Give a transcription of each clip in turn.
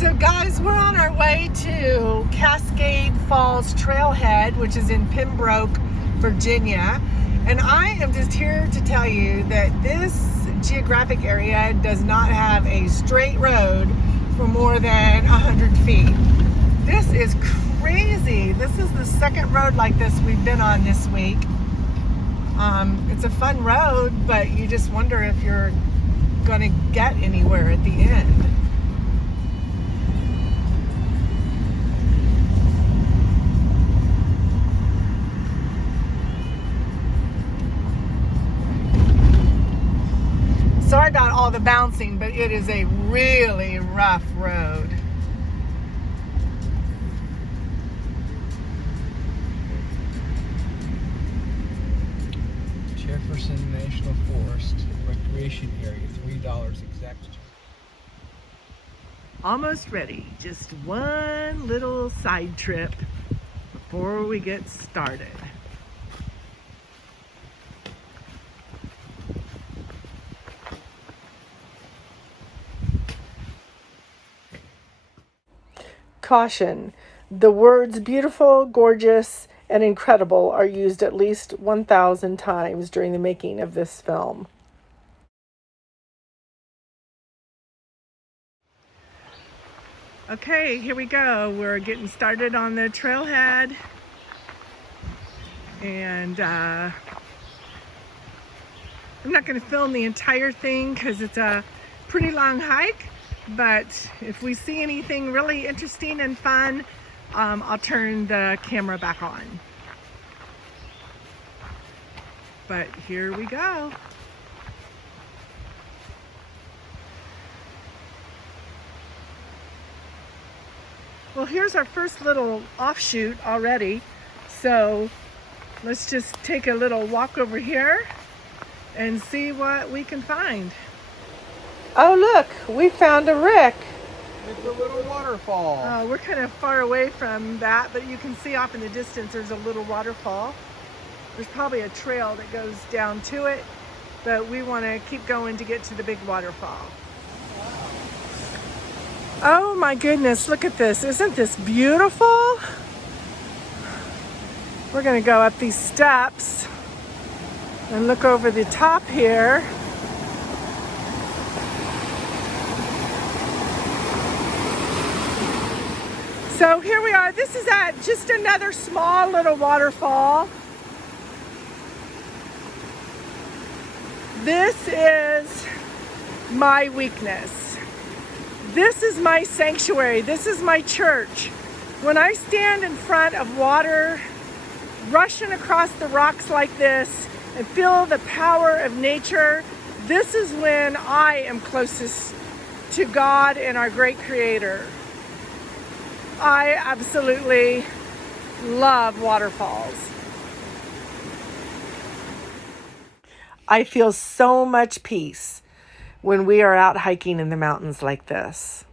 So guys, we're on our way to Cascade Falls Trailhead, which is in Pembroke, Virginia. And I am just here to tell you that this geographic area does not have a straight road for more than 100 feet. This is crazy. This is the second road like this we've been on this week. It's a fun road, but you just wonder if you're going to get anywhere at the end. Sorry about all the bouncing, but it is a really rough road. Jefferson National Forest Recreation Area, $3 exact. Almost ready. Just one little side trip before we get started. Caution. The words beautiful, gorgeous, and incredible are used at least 1,000 times during the making of this film. Okay, here we go. We're getting started on the trailhead. And I'm not going to film the entire thing because it's a pretty long hike. But if we see anything really interesting and fun, I'll turn the camera back on. But here we go. Well, here's our first little offshoot already. So let's just take a little walk over here and see what we can find. Oh, look, we found a rick. It's a little waterfall. We're kind of far away from that, but you can see off in the distance there's a little waterfall. There's probably a trail that goes down to it, but we want to keep going to get to the big waterfall. Oh my goodness, look at this. Isn't this beautiful? We're going to go up these steps and look over the top here. So here we are. This is at just another small little waterfall. This is my weakness. This is my sanctuary. This is my church. When I stand in front of water rushing across the rocks like this and feel the power of nature, this is when I am closest to God and our great Creator. I absolutely love waterfalls. I feel so much peace when we are out hiking in the mountains like this.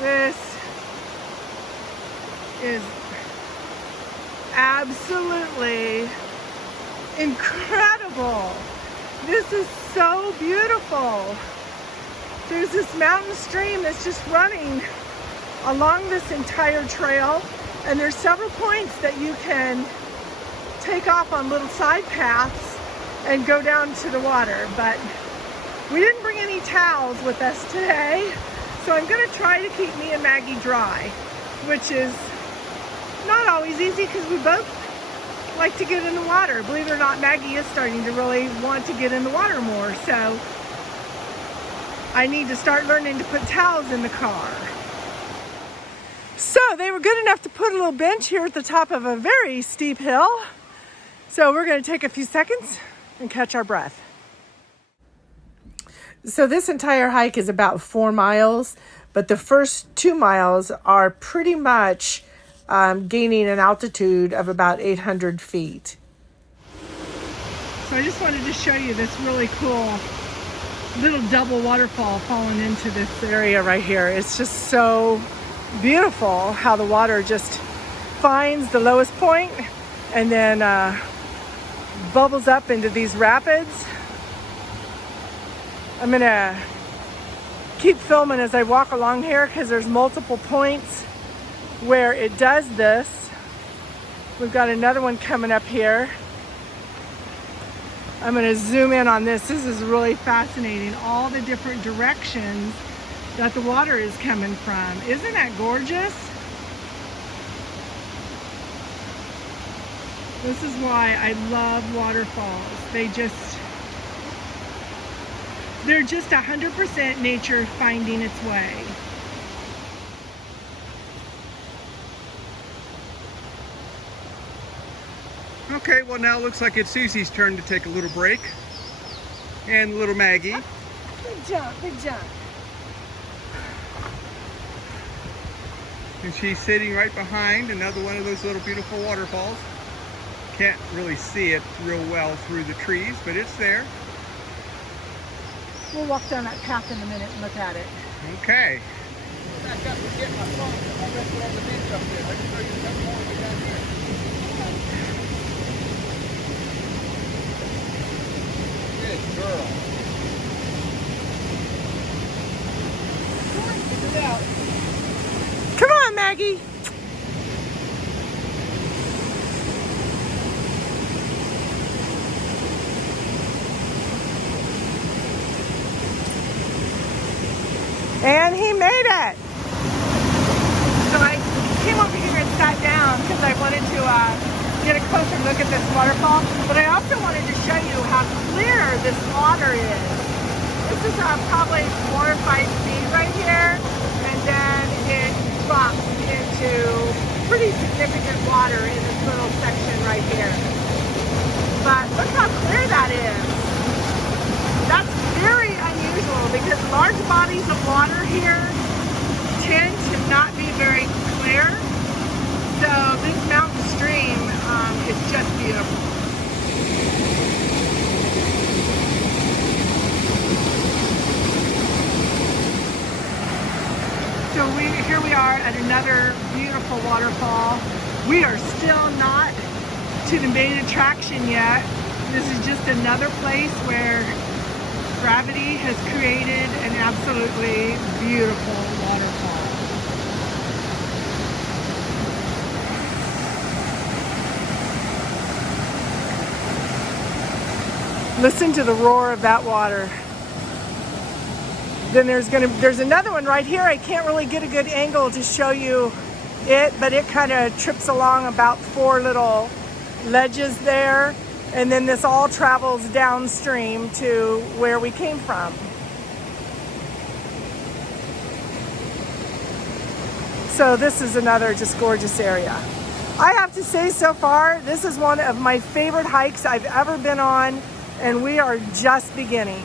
This is absolutely incredible. This is so beautiful. There's this mountain stream that's just running along this entire trail, and there's several points that you can take off on little side paths and go down to the water. But we didn't bring any towels with us today, so I'm going to try to keep me and Maggie dry, which is not always easy because we both like to get in the water. Believe it or not, Maggie is starting to really want to get in the water more, so I need to start learning to put towels in the car. So they were good enough to put a little bench here at the top of a very steep hill. So we're going to take a few seconds and catch our breath. So this entire hike is about 4 miles, but the first 2 miles are pretty much gaining an altitude of about 800 feet. So I just wanted to show you this really cool little double waterfall falling into this area right here. It's just so beautiful how the water just finds the lowest point and then bubbles up into these rapids. I'm gonna keep filming as I walk along here because there's multiple points where it does this. We've got another one coming up here. I'm going to zoom in on this. This is really fascinating. All the different directions that the water is coming from. Isn't that gorgeous? This is why I love waterfalls. They're just 100% nature finding its way. Okay, well now it looks like it's Susie's turn to take a little break. And little Maggie. Big jump, big jump. And she's sitting right behind another one of those little beautiful waterfalls. Can't really see it real well through the trees, but it's there. We'll walk down that path in a minute and look at it. Okay. Back up and get my phone. I left it on the bench up there. I can show you something more way down here. Good girl. Get it out. Come on, Maggie. And he made it. So I came over here and sat down because I wanted to get a closer look at this waterfall. But I also wanted to show you how clear this water is. This is probably 4 or 5 feet right here. And then it drops into pretty significant water in this little section right here. But look how clear that is. That's very unusual because large bodies of water here tend to not be very clear. So this mountain stream is just beautiful. So here we are at another beautiful waterfall. We are still not to the main attraction yet. This is just another place where gravity has created an absolutely beautiful waterfall. Listen to the roar of that water. Then there's another one right here. I can't really get a good angle to show you it, but it kind of trips along about 4 little ledges there. And then this all travels downstream to where we came from. So this is another just gorgeous area. I have to say so far, this is one of my favorite hikes I've ever been on, and we are just beginning.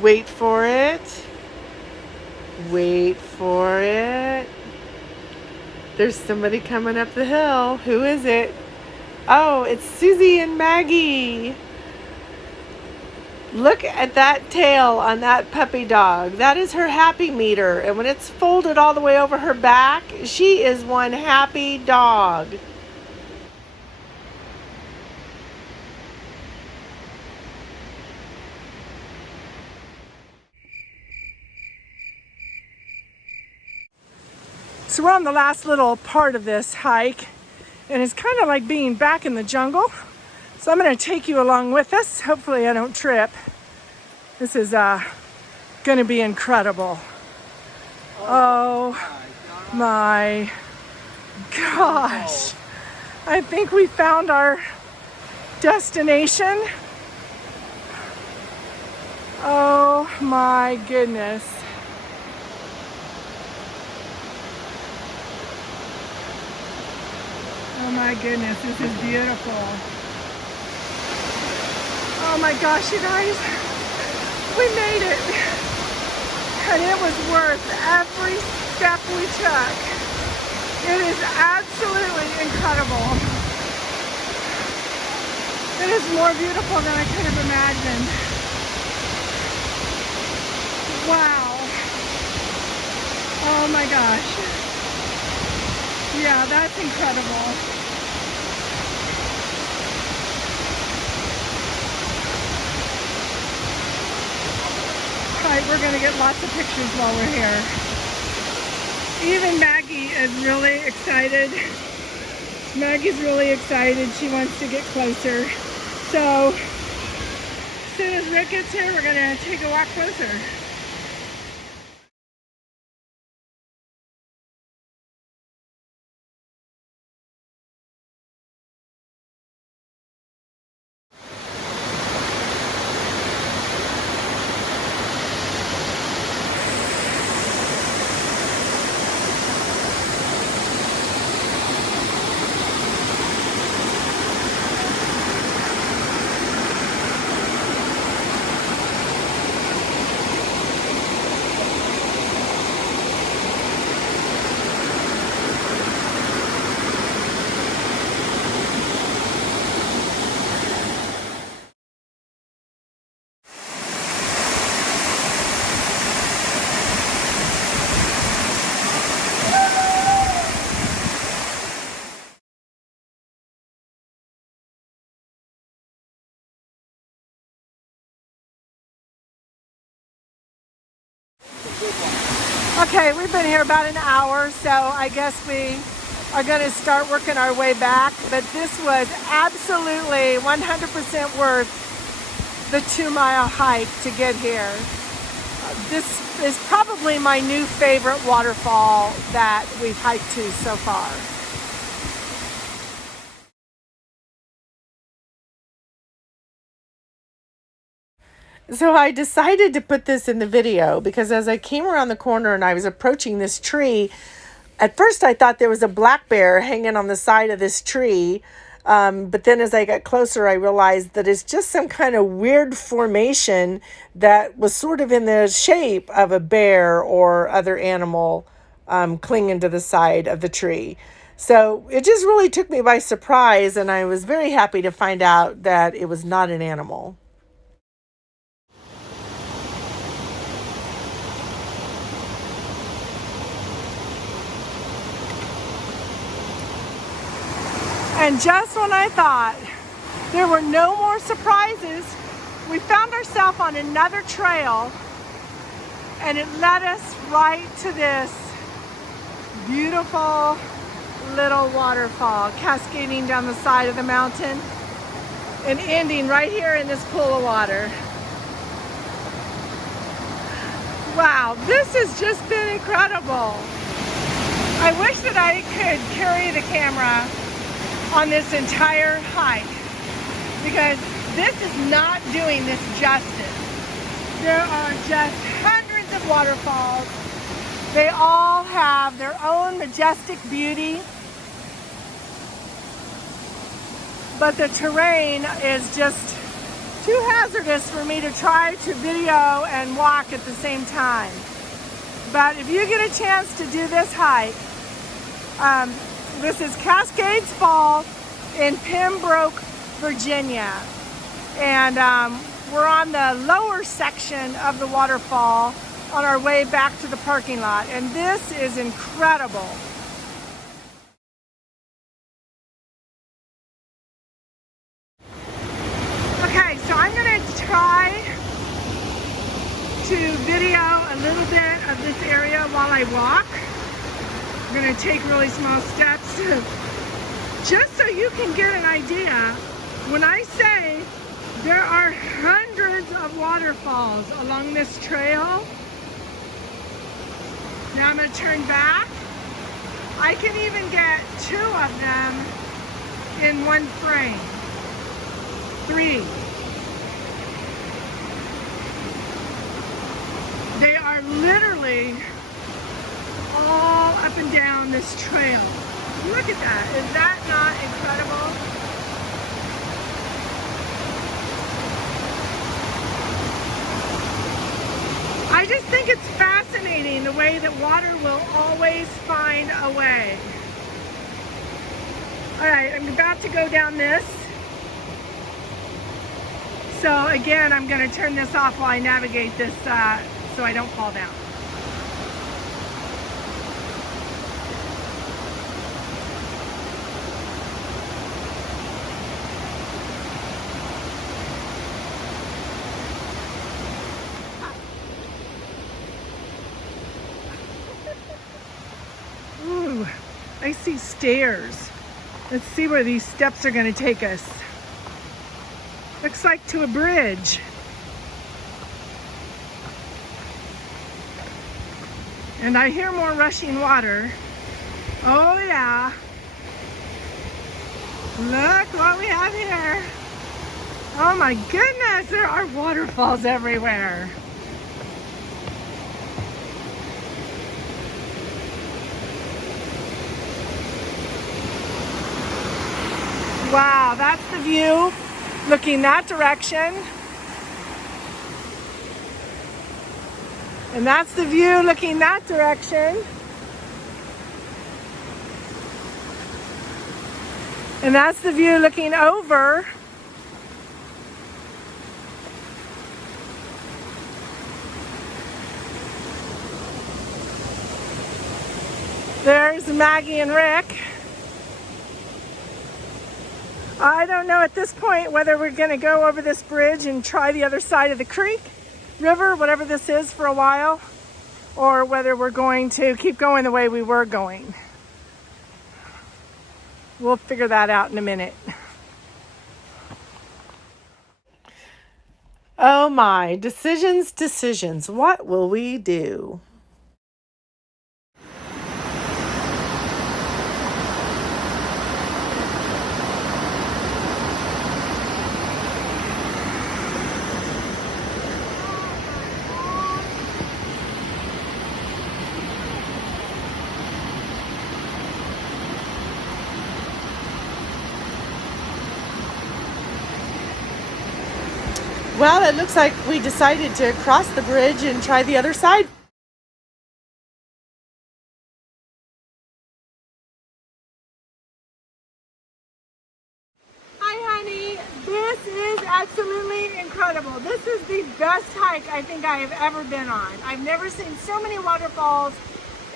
Wait for it. Wait for it. There's somebody coming up the hill. Who is it? Oh, it's Susie and Maggie. Look at that tail on that puppy dog. That is her happy meter. And when it's folded all the way over her back, she is one happy dog. So we're on the last little part of this hike, and it's kind of like being back in the jungle. So I'm going to take you along with us. Hopefully I don't trip. This is going to be incredible. Oh my gosh. I think we found our destination. Oh my goodness. Oh my goodness, this is beautiful. Oh my gosh, you guys, we made it. And it was worth every step we took. It is absolutely incredible. It is more beautiful than I could have imagined. Wow. Oh my gosh. Yeah, that's incredible. All right, we're gonna get lots of pictures while we're here. Even Maggie is really excited. Maggie's really excited. She wants to get closer. So as soon as Rick gets here, we're gonna take a walk closer. Okay, we've been here about an hour, so I guess we are going to start working our way back. But this was absolutely 100% worth the 2-mile hike to get here. This is probably my new favorite waterfall that we've hiked to so far. So I decided to put this in the video because as I came around the corner and I was approaching this tree, at first I thought there was a black bear hanging on the side of this tree. But then as I got closer, I realized that it's just some kind of weird formation that was sort of in the shape of a bear or other animal clinging to the side of the tree. So it just really took me by surprise, and I was very happy to find out that it was not an animal. And just when I thought there were no more surprises, we found ourselves on another trail, and it led us right to this beautiful little waterfall cascading down the side of the mountain and ending right here in this pool of water. Wow, this has just been incredible. I wish that I could carry the camera on this entire hike because this is not doing this justice. There are just hundreds of waterfalls. They all have their own majestic beauty, but the terrain is just too hazardous for me to try to video and walk at the same time. But if you get a chance to do this hike, this is Cascade Falls in Pembroke, Virginia. And we're on the lower section of the waterfall on our way back to the parking lot. And this is incredible. Okay, so I'm gonna try to video a little bit of this area while I walk. I'm gonna take really small steps just so you can get an idea. When I say there are hundreds of waterfalls along this trail, now I'm gonna turn back. I can even get 2 of them in one frame. 3. They are literally all up and down this trail. Look at that. Is that not incredible? I just think it's fascinating the way that water will always find a way. All right, I'm about to go down this. So again, I'm going to turn this off while I navigate this so I don't fall down. I see stairs. Let's see where these steps are going to take us. Looks like to a bridge. And I hear more rushing water. Oh yeah. Look what we have here. Oh my goodness, there are waterfalls everywhere. Wow, that's the view looking that direction. And that's the view looking that direction. And that's the view looking over. There's Maggie and Rick. I don't know at this point whether we're going to go over this bridge and try the other side of the creek, river, whatever this is, for a while, or whether we're going to keep going the way we were going. We'll figure that out in a minute. Oh my, decisions, decisions. What will we do? Well, it looks like we decided to cross the bridge and try the other side. Hi, honey. This is absolutely incredible. This is the best hike I think I have ever been on. I've never seen so many waterfalls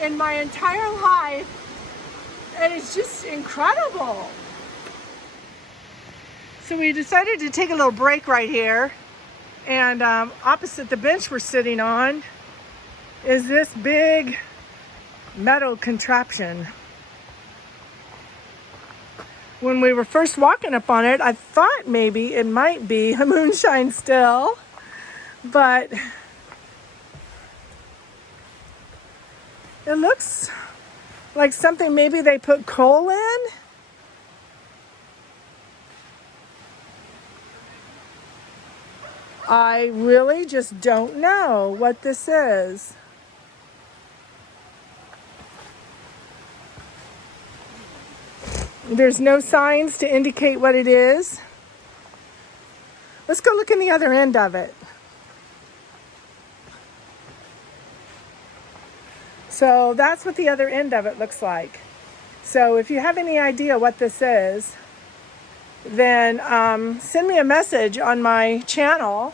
in my entire life, and it's just incredible. So we decided to take a little break right here. And opposite the bench we're sitting on is this big metal contraption. When we were first walking up on it, I thought maybe it might be a moonshine still, but it looks like something maybe they put coal in. I really just don't know what this is. There's no signs to indicate what it is. Let's go look in the other end of it. So that's what the other end of it looks like. So if you have any idea what this is, then send me a message on my channel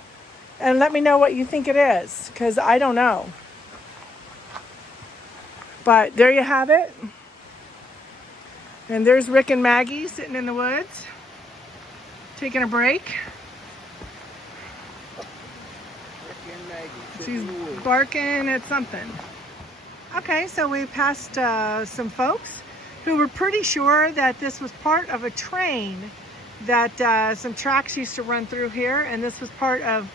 and let me know what you think it is, because I don't know. But there you have it. And there's Rick and Maggie sitting in the woods, taking a break. Rick and Maggie. She's barking at something. Okay, so we passed some folks who were pretty sure that this was part of a train that some tracks used to run through here, and this was part of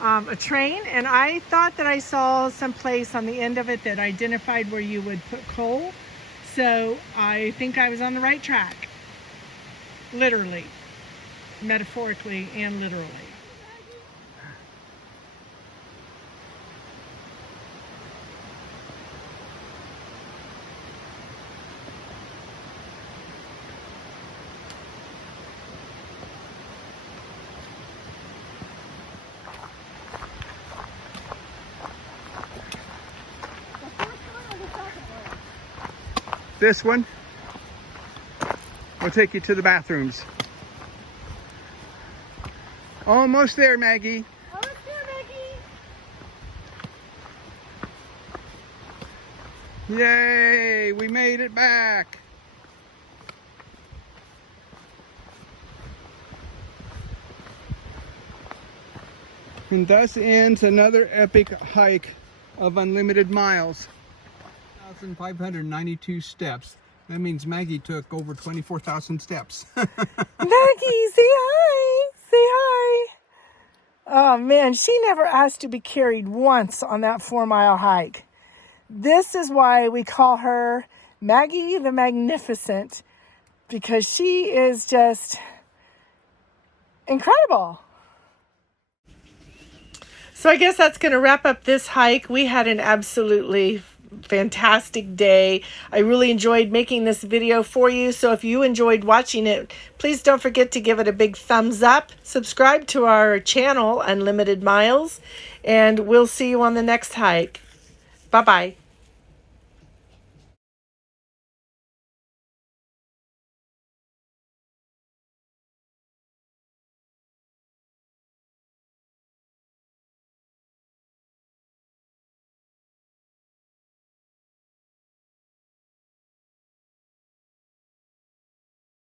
a train. And I thought that I saw some place on the end of it that identified where you would put coal. So I think I was on the right track. Literally, metaphorically, and literally. This one will take you to the bathrooms. Almost there, Maggie. Almost there, Maggie. Yay, we made it back. And thus ends another epic hike of unlimited miles. 1,592 steps. That means Maggie took over 24,000 steps. Maggie, say hi. Say hi. Oh man, she never asked to be carried once on that 4-mile hike. This is why we call her Maggie the Magnificent, because she is just incredible. So I guess that's going to wrap up this hike. We had an absolutely fantastic day. I really enjoyed making this video for you. So if you enjoyed watching it, please don't forget to give it a big thumbs up. Subscribe to our channel, Unlimited Miles, and we'll see you on the next hike. Bye-bye.